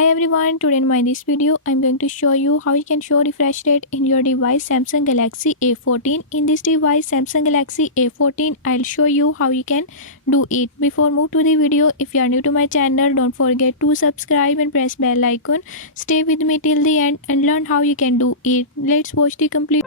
Hi everyone, today in my this video I'm going to show you how you can show refresh rate in your device Samsung Galaxy A14. In this device Samsung Galaxy A14 I'll show you how you can do it. Before move to the video, if you are new to my channel, don't forget to subscribe and press bell icon. Stay with me till the end and learn how you can do it. Let's watch the complete